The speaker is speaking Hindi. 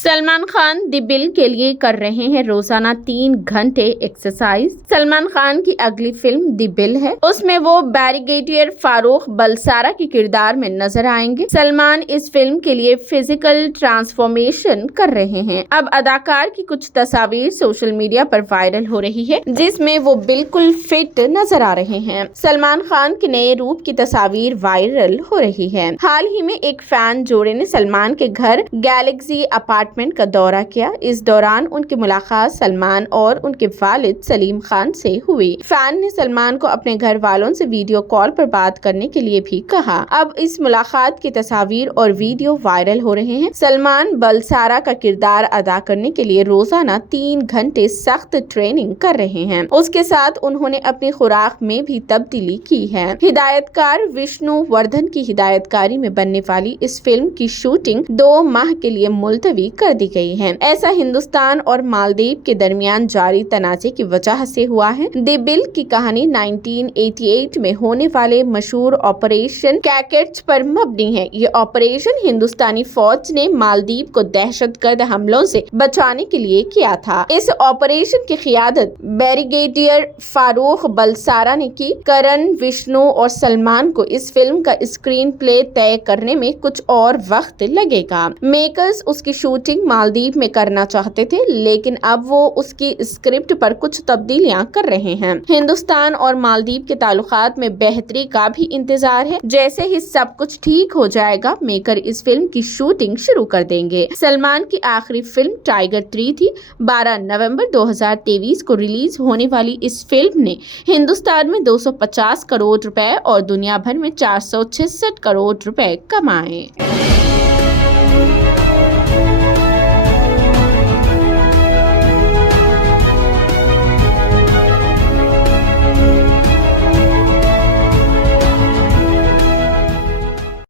सलमान खान दी बिल के लिए कर रहे हैं रोजाना 3 घंटे एक्सरसाइज। सलमान खान की अगली फिल्म दी बिल है। उसमें वो ब्रिगेडियर फारूक बलसारा के किरदार में नजर आएंगे। सलमान इस फिल्म के लिए फिजिकल ट्रांसफॉर्मेशन कर रहे हैं। अब अदाकार की कुछ तस्वीर सोशल मीडिया पर वायरल हो रही है, जिसमें वो बिल्कुल फिट नजर आ रहे हैं। सलमान खान के नए रूप की तस्वीर वायरल हो रही है। हाल ही में एक फैन जोड़े ने सलमान के घर गैलेक्सी अपार्टमेंट का दौरा किया। इस दौरान उनकी मुलाकात सलमान और उनके वालिद सलीम खान से हुई। फैन ने सलमान को अपने घर वालों से वीडियो कॉल पर बात करने के लिए भी कहा। अब इस मुलाकात की तस्वीर और वीडियो वायरल हो रहे हैं। सलमान बलसारा का किरदार अदा करने के लिए रोजाना 3 घंटे सख्त ट्रेनिंग कर रहे हैं। उसके साथ उन्होंने अपनी खुराक में भी तब्दीली की है। हिदायतकार विष्णु वर्धन की हिदायतकारी में बनने वाली इस फिल्म की शूटिंग 2 माह के लिए मुलतवी कर दी गई है। ऐसा हिंदुस्तान और मालदीव के दरमियान जारी तनाजे की वजह से हुआ है। दी बिल की कहानी 1988 में होने वाले मशहूर ऑपरेशन कैकेट्स पर मबनी है। ये ऑपरेशन हिंदुस्तानी फौज ने मालदीव को दहशतगर्द हमलों से बचाने के लिए किया था। इस ऑपरेशन की क़ियादत ब्रिगेडियर फारूक बलसारा ने की। करण, विष्णु और सलमान को इस फिल्म का स्क्रीन प्ले तय करने में कुछ और वक्त लगेगा। मेकर्स उसकी शूटिंग मालदीव में करना चाहते थे, लेकिन अब वो उसकी स्क्रिप्ट पर कुछ तब्दीलियां कर रहे हैं। हिंदुस्तान और मालदीव के ताल्लुकात में बेहतरी का भी इंतजार है। जैसे ही सब कुछ ठीक हो जाएगा, मेकर इस फिल्म की शूटिंग शुरू कर देंगे। सलमान की आखिरी फिल्म टाइगर 3 थी। 12 नवंबर 2023 को रिलीज होने वाली इस फिल्म ने हिंदुस्तान में 250 करोड़ रुपए और दुनिया भर में 466 करोड़ रुपए कमाए।